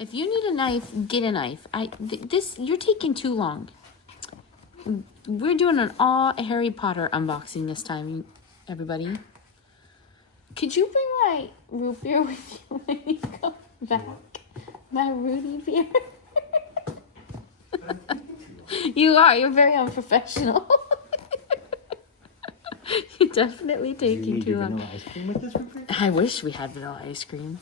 If you need a knife, get a knife. You're taking too long. We're doing an all Harry Potter unboxing this time, everybody. Could you bring my root beer with you when you go back? My Rudy beer. You're very unprofessional. You're definitely taking too long. Ice cream with this root beer? I wish we had vanilla ice cream.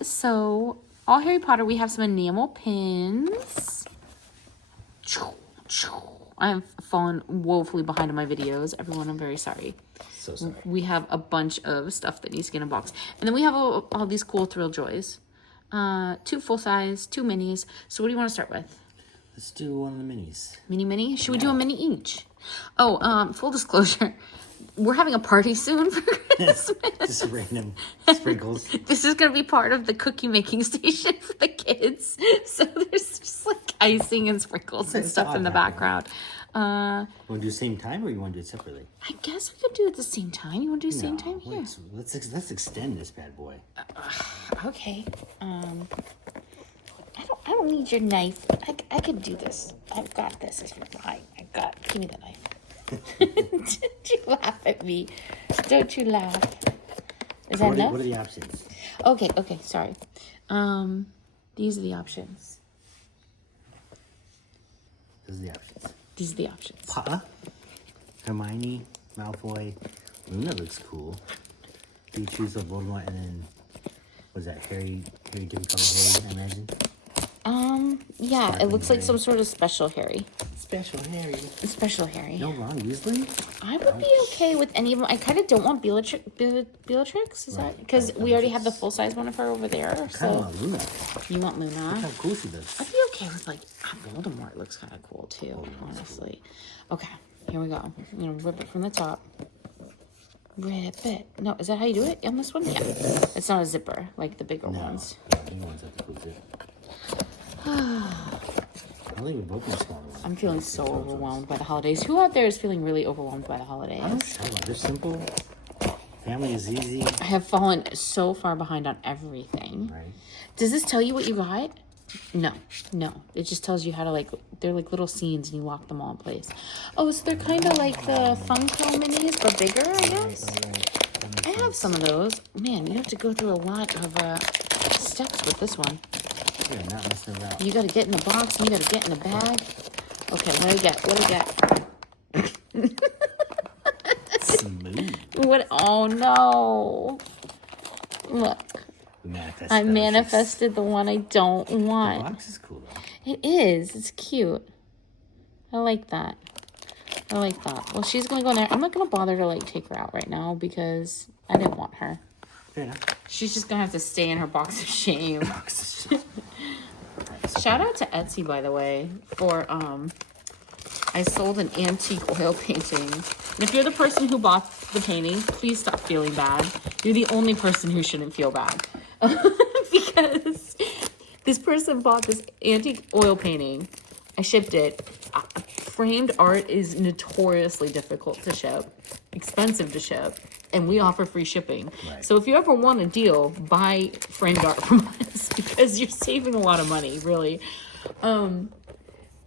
So all Harry Potter, we have some enamel pins. I've fallen woefully behind on my videos. Everyone, I'm very sorry. So sorry. We have a bunch of stuff that needs to get unboxed. And then we have all these cool ThrillJoys. 2 full size, 2 minis. So what do you want to start with? Let's do one of the minis. Mini? Should we do a mini each? Oh, full disclosure. We're having a party soon for Christmas. Just random sprinkles. This is going to be part of the cookie making station for the kids. So there's just like icing and sprinkles and stuff in the background. Want to do the same time or you want to do it separately? I guess we could do it at the same time. You want to do the same time here? Let's extend this bad boy. Okay. I don't need your knife. I could do this. I've got this. Give me the knife. Don't you laugh at me. Don't you laugh. Is that enough? What are the options? Okay, sorry. These are the options. Those are the options. These are the options. Potter, Hermione, Malfoy, Luna looks cool. Do you choose a Voldemort and then, what is that, Harry different color Harry, I imagine? Yeah, Sparkling it looks like Harry. some sort of special Harry. Special Harry. Special Harry. No Ron Weasley? I would be okay with any of them. I kind of don't want Bellatrix. Is that because we already have the full size one of her over there? I kind of So want Luna. you want Luna? Look how cool she looks. I'd be okay with like Voldemort. Looks kind of cool too, honestly. Okay, here we go. I'm gonna rip it from the top. Rip it. No, is that how you do it on this one? Yeah. It's not a zipper like the bigger ones. No, big ones have to close it. I think we both need smaller ones. I'm feeling so overwhelmed by the holidays. Who out there is feeling really overwhelmed by the holidays? I don't know. They're simple. Family is easy. I have fallen so far behind on everything. Right. Does this tell you what you got? No. It just tells you how to they're like little scenes and you lock them all in place. Oh, so they're kind of like the Funko minis, but bigger, I guess? I have some of those. Man, you have to go through a lot of steps with this one. Yeah, not messing around. You got to get in the box and you got to get in the bag. Okay, what do I get? Smooth. What? Oh, no. Look. I manifested the one I don't The want. box is cool though. It is. It's cute. I like that. Well, she's going to go in there. I'm not going to bother to take her out right now because I didn't want her. Fair enough. She's just going to have to stay in her box of shame. Shout out to Etsy, by the way, for, I sold an antique oil painting. And if you're the person who bought the painting, please stop feeling bad. You're the only person who shouldn't feel bad. Because this person bought this antique oil painting. I shipped it. Framed art is notoriously difficult to ship, expensive to ship, and we offer free shipping. Right. So if you ever want a deal, buy framed art from us because you're saving a lot of money, really.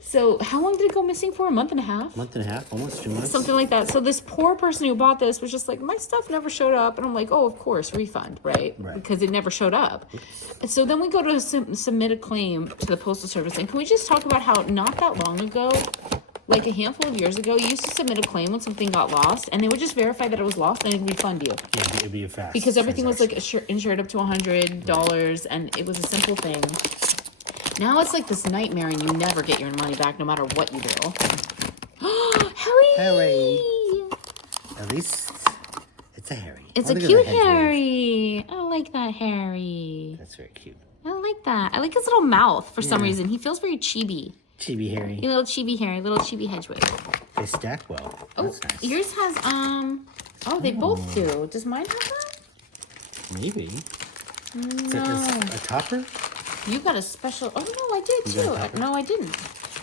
So how long did it go missing for? A month and a half? Month and a half, almost 2 months. Something like that. So this poor person who bought this was just like, my stuff never showed up. And I'm like, oh, of course, refund, right? Because it never showed up. And so then we go to submit a claim to the Postal Service. And can we just talk about how not that long ago, like a handful of years ago, you used to submit a claim when something got lost. And they would just verify that it was lost and they'd refund you. Yeah, it'd be a fast Because everything was like insured up to $100 and it was a simple thing. Now it's like this nightmare and you never get your money back no matter what you do. Harry! At least it's a Harry. It's a cute Harry. I like that Harry. That's very cute. I like that. I like his little mouth for some reason. He feels very chibi. Chibi Harry. A little chibi Harry, little chibi Hedgewig. They stack well. Oh, That's nice. yours has, oh, they both do. Does mine have that? Maybe. No. A topper? You got a special, oh no, I did You got a too. topper? No, I didn't.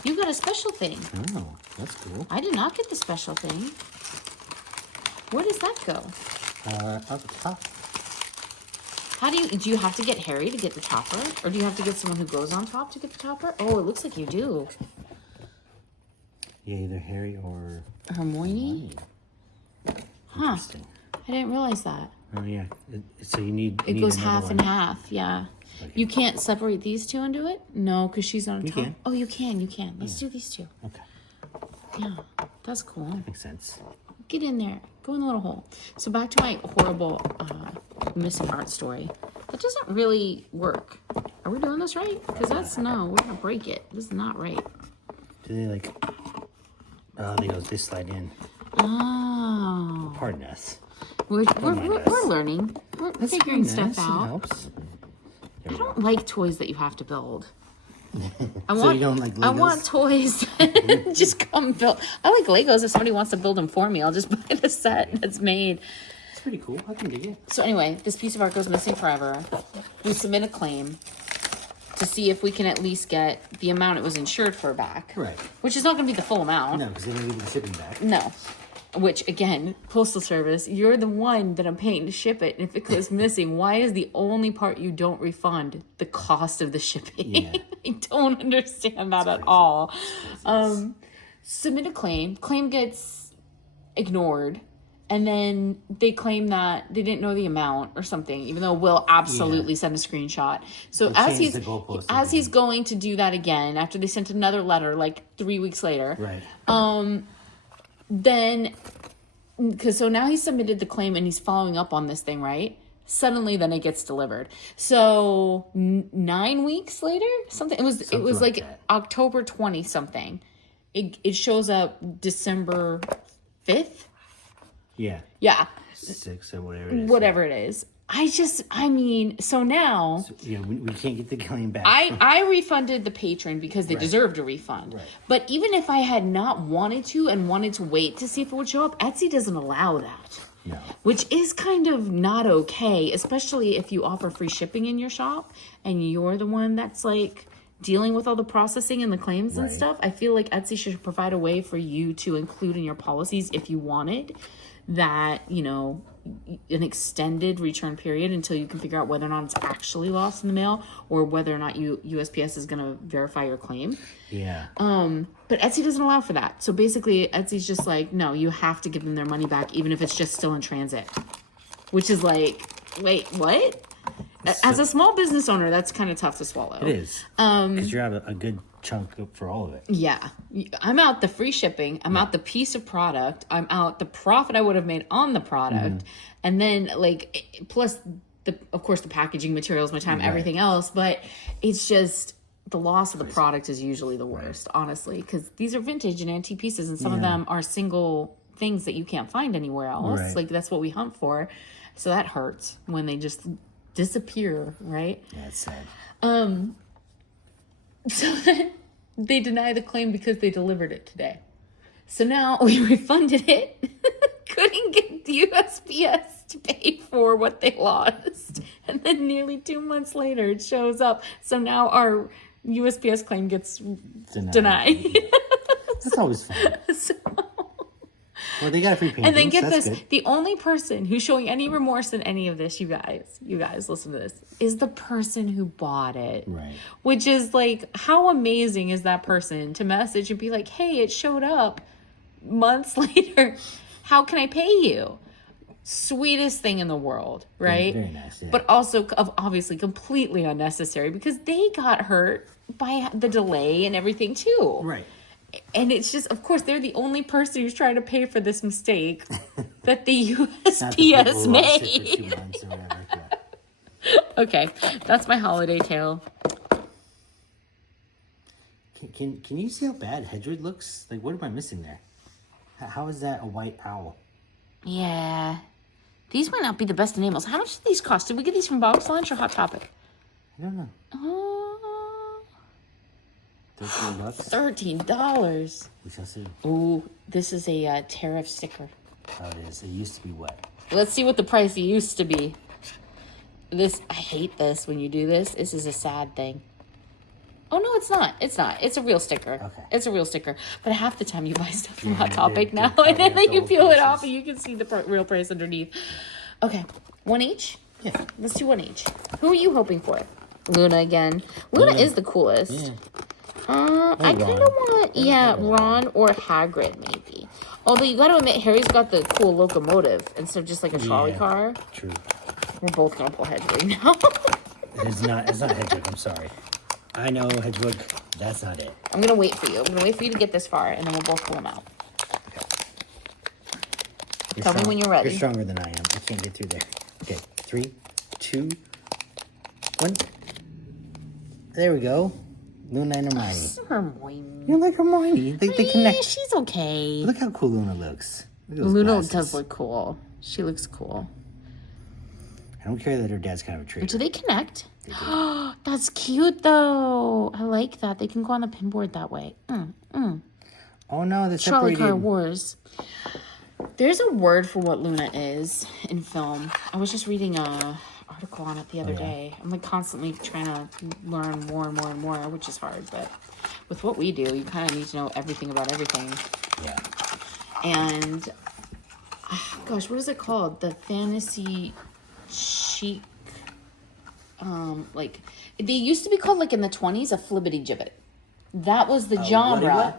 You got a special thing. Oh, that's cool. I did not get the special thing. Where does that go? Up the top. How do you have to get Harry to get the topper? Or do you have to get someone who goes on top to get the topper? Oh, it looks like you do. Yeah, either Harry or Hermione? Huh. Interesting. I didn't realize that. Oh, yeah. So you need... It goes half and half, yeah. Okay. You can't separate these two and do it? No, because she's on top. You can. Oh, you can. Let's do these two. Okay. Yeah, that's cool. Makes sense. Get in there. Go in the little hole. So back to my horrible missing art story. That doesn't really work. Are we doing this right? Because that's... No, we're going to break it. This is not right. Do they, like... Oh, they slide in. Oh. Pardon us. We're learning. We're figuring stuff out. It helps. I don't like toys that you have to build. You don't like Legos? I want toys that just come built. I like Legos. If somebody wants to build them for me, I'll just buy the set that's made. It's pretty cool. I can dig it. So anyway, this piece of art goes missing forever. We submit a claim to see if we can at least get the amount it was insured for back. Right. Which is not going to be the full amount. No, because they don't give the shipping back. No. Which, again, Postal Service, you're the one that I'm paying to ship it. And if it goes missing, why is the only part you don't refund the cost of the shipping? Yeah. I don't understand that at all. Submit a claim. Claim gets ignored. And then they claim that they didn't know the amount or something, even though Will absolutely sent a screenshot. So as he's going to do that again, after they sent another letter like 3 weeks later. Right. Then, so now he submitted the claim and he's following up on this thing, right? Suddenly, then it gets delivered. So 9 weeks later, it was like October 20 something. It shows up December 5th. Yeah. Yeah. 6 or whatever it is. Whatever it is. So now... we can't get the claim back. I refunded the patron because they deserved a refund. Right. But even if I had not wanted to and wanted to wait to see if it would show up, Etsy doesn't allow that. No. Which is kind of not okay, especially if you offer free shipping in your shop and you're the one that's like dealing with all the processing and the claims and stuff. I feel like Etsy should provide a way for you to include in your policies, if you wanted, that, an extended return period until you can figure out whether or not it's actually lost in the mail or whether or not USPS is going to verify your claim. Yeah. But Etsy doesn't allow for that. So basically Etsy's just like, no, you have to give them their money back even if it's just still in transit. Which is like, wait, what? As a small business owner, that's kind of tough to swallow. It is. Because you're out a good chunk for all of it. Yeah. I'm out the free shipping. I'm out the piece of product. I'm out the profit I would have made on the product. And then, plus, of course, the packaging materials, my time, everything else. But it's just, the loss of the product is usually the worst, honestly. Because these are vintage and antique pieces, and some of them are single things that you can't find anywhere else. Right. Like, that's what we hunt for. So that hurts when they just disappear, right? Yeah, it's sad. So then they deny the claim because they delivered it today. So now we refunded it. Couldn't get the USPS to pay for what they lost. And then nearly 2 months later it shows up. So now our USPS claim gets denied. That's always fun. Well, they got a free painting. And then get so this, the only person who's showing any remorse in any of this, you guys, listen to this, is the person who bought it. Right. Which is like, how amazing is that person to message and be like, hey, it showed up months later. How can I pay you? Sweetest thing in the world, right? Very nice, yeah. But also obviously completely unnecessary because they got hurt by the delay and everything too. Right. And it's just, of course, they're the only person who's trying to pay for this mistake that the USPS made. Okay, that's my holiday tale. Can you see how bad Hedrid looks? Like, what am I missing there? How is that a white owl? Yeah. These might not be the best enamels. How much did these cost? Did we get these from Box Lunch or Hot Topic? I don't know. $13. $13. We shall see. Ooh, this is a tariff sticker. Oh, it is. It used to be wet. Let's see what the price used to be. I hate this when you do this. This is a sad thing. Oh, no, it's not. It's not. It's a real sticker. Okay. It's a real sticker. But half the time you buy stuff from Hot Topic and then you peel it off and you can see the real price underneath. Okay. One each? Yeah. Let's do one each. Who are you hoping for? Luna again. Luna is the coolest. Yeah. I kind of want, Ron or Hagrid, maybe. Although you gotta admit, Harry's got the cool locomotive instead of just like a trolley car. True. We're both gonna pull Hedwig now. It's not Hedwig, I'm sorry. I know Hedwig, that's not it. I'm gonna wait for you. I'm gonna wait for you to get this far, and then we'll both pull them out. Okay. Tell me when you're ready. You're stronger than I am. I can't get through there. Okay, 3, 2, 1. There we go. Luna and Hermione. Hermione. You like Hermione? They connect. She's okay. Look how cool Luna looks. Look at those Luna glasses. does look cool. She looks cool. I don't care that her dad's kind of a traitor. Do they connect? They do. That's cute, though. I like that. They can go on the pinboard that way. Oh no, they're Trolley separated. car wars. There's a word for what Luna is in film. I was just reading a article on it the other day. I'm like constantly trying to learn more and more and more, which is hard. But with what we do, you kind of need to know everything about everything. Yeah. And gosh, what is it called? The fantasy chic. Like they used to be called, like in the 20s, a flibbity gibbet. That was the genre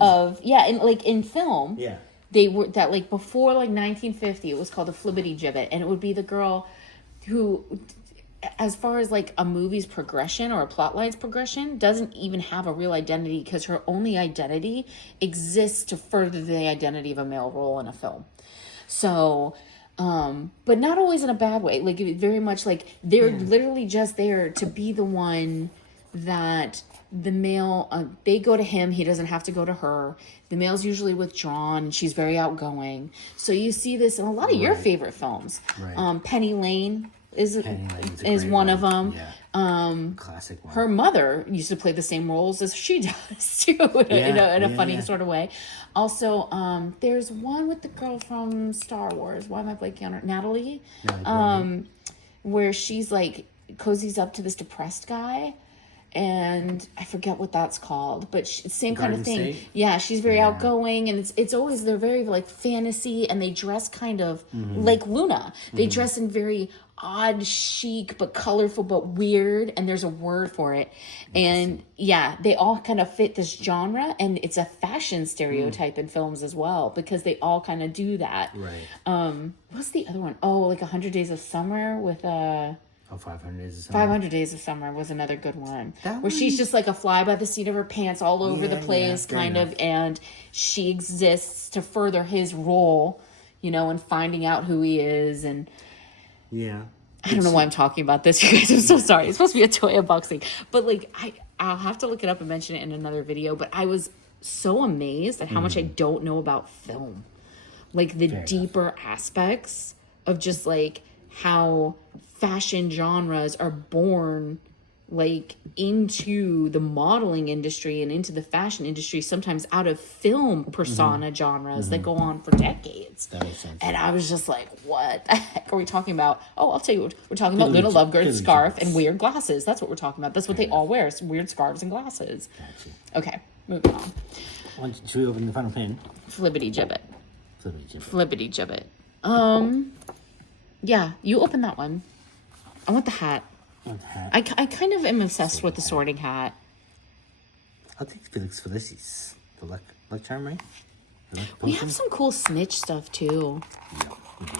of in film. Yeah. They were that, like, before like 1950, it was called a flibbity gibbet, and it would be the girl who, as far as like a movie's progression or a plot line's progression, doesn't even have a real identity, because her only identity exists to further the identity of a male role in a film. So, but not always in a bad way. Like, very much like they're literally just there to be the one that the male, they go to him, he doesn't have to go to her. The male's usually withdrawn, she's very outgoing. So you see this in a lot of your favorite films. Right. Penny Lane is great one of them. Yeah. Classic one. Her mother used to play the same roles as she does too, in a funny sort of way. Also, there's one with the girl from Star Wars. Why am I blanking on her? Natalie. Where she's like cozies up to this depressed guy, and I forget what that's called, but same kind of thing. State? Yeah, she's very outgoing, and it's always, they're very like fantasy, and they dress kind of like Luna. They dress in very odd, chic, but colorful, but weird, and there's a word for it. And they all kind of fit this genre, and it's a fashion stereotype in films as well, because they all kind of do that. Right. What's the other one? Oh, like 100 Days of Summer with 500 Days of Summer. 500 Days of Summer was another good one. Where she's just like a fly by the seat of her pants all over the place, kind of, and she exists to further his role, and finding out who he is. And yeah. I don't know why I'm talking about this, you guys. I'm so sorry. It's supposed to be a toy unboxing. But like, I'll have to look it up and mention it in another video. But I was so amazed at how much I don't know about film. Like the deeper aspects of just like how fashion genres are born, like, into the modeling industry and into the fashion industry, sometimes out of film persona genres that go on for decades. That makes sense. And I was just like, what the heck are we talking about? Oh, I'll tell you what we're talking about. Luna Lovegood's scarf and weird glasses. That's what we're talking about. That's what they all wear, some weird scarves and glasses. Gotcha. Okay, moving on. Should we open the final pin? Flibbity gibbet. Flibbity gibbet. Yeah, you open that one. I want the hat. I kind of am obsessed with the sorting hat. I'll take Felix Felicis. The luck charm, right? We have some cool snitch stuff too. Yeah, we do.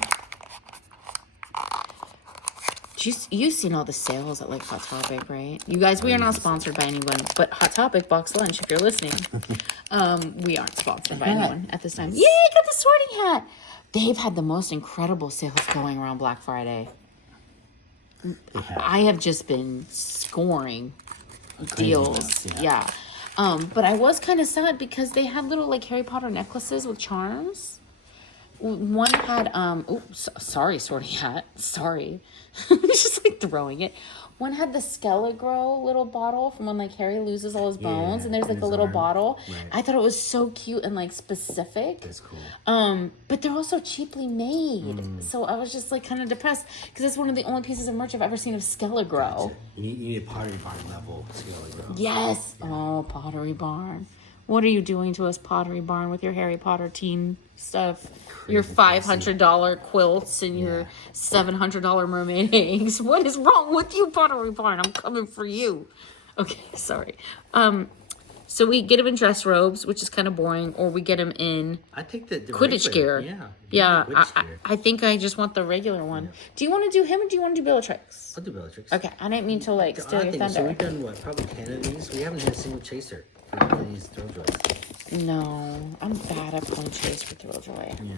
You've seen all the sales at like Hot Topic, right? You guys, we are not sponsored by anyone, but Hot Topic Box Lunch, if you're listening. We aren't sponsored by anyone at this time. Yeah, I got the sorting hat. They've had the most incredible sales going around Black Friday. I have just been scoring deals. Yeah. But I was kind of sad because they had little like Harry Potter necklaces with charms. One had sorry, sorting hat. Sorry. Just like throwing it. One had the Skelegro little bottle from when like Harry loses all his bones, and there's like a little bottle. Right. I thought it was so cute and like specific. That's cool. But they're also cheaply made, so I was just like kind of depressed because it's one of the only pieces of merch I've ever seen of Skelegro. Gotcha. You need a Pottery Barn level Skelegro. Yes. Yeah. Oh, Pottery Barn. What are you doing to us, Pottery Barn, with your Harry Potter teen stuff? Your Crazy $500 quilts and your $700 mermaid eggs. What is wrong with you, Pottery Barn? I'm coming for you. Okay, sorry. So we get him in dress robes, which is kind of boring, or we get him in I think that the Quidditch regular, gear. Yeah. I think I just want the regular one. Do you want to do him or do you want to do Bellatrix? I'll do Bellatrix. Okay, I didn't mean to like steal your thunder. So we've done what? Probably 10 of these. We haven't had a single chaser for these ThrillJoys. No, I'm bad at pulling chase for ThrillJoy. Yeah.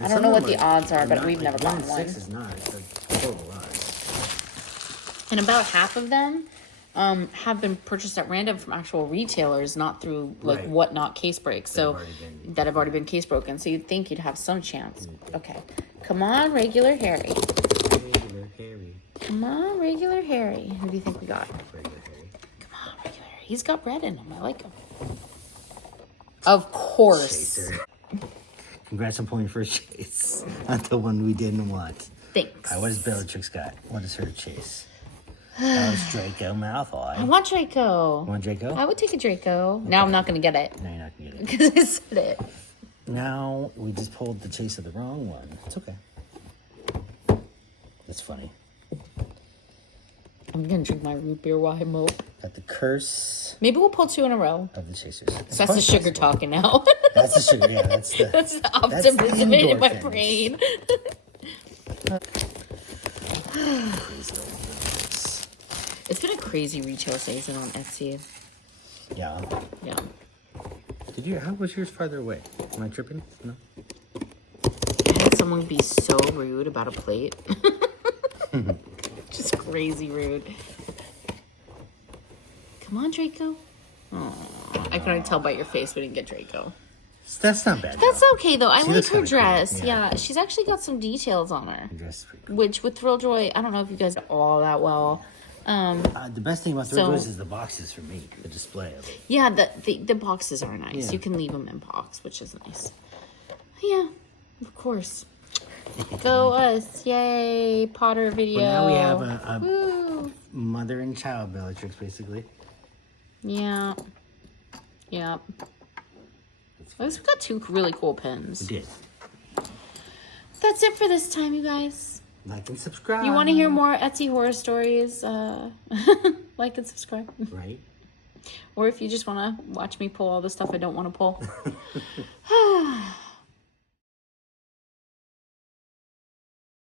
I don't know what the odds are, but we've never gotten one. 6 is not. It's a horrible odds. And about half of them have been purchased at random from actual retailers, not through like Whatnot case breaks. That have already been case broken. So you'd think you'd have some chance. Okay, come on, regular Harry. Regular Harry. Come on, regular Harry. Who do you think we got? Regular Harry. Come on, regular Harry. He's got red in him. I like him. Of course. Chaser. Congrats on pulling your first chase. Not the one we didn't want. Thanks. What does Bellatrix got? What is her chase? That was Draco Malfoy. I want Draco. You want Draco? I would take a Draco. Okay. Now I'm not going to get it. No, you're not going to get it. Because I said it. Now, we just pulled the chase of the wrong one. It's okay. That's funny. I'm going to drink my root beer while I mope. Got the curse. Maybe we'll pull 2 in a row. Of the chasers. That's the sugar talking now. That's the sugar, yeah. That's the optimism in my brain. It's been a crazy retail season on Etsy. Yeah. Yeah. How was yours farther away? Am I tripping? No? I had someone be so rude about a plate. Just crazy rude. Come on, Draco. Aww. I couldn't tell by your face we didn't get Draco. That's not bad. That's okay, though. I like her dress. Cool. Yeah, she's actually got some details on her. Her dress is pretty cool. Which, with ThrillJoy, I don't know if you guys know all that well. The best thing about ThrillJoy is the boxes for me. The display of it. Yeah, the boxes are nice. Yeah. You can leave them in box, which is nice. Yeah, of course. Go us. Yay, Potter video. Well, now we have a mother and child Bellatrix, basically. Yeah. Yeah. At least we got 2 really cool pins. We did. That's it for this time, you guys. Like and subscribe. You want to hear more Etsy horror stories? Like and subscribe. Right. Or if you just want to watch me pull all the stuff I don't want to pull.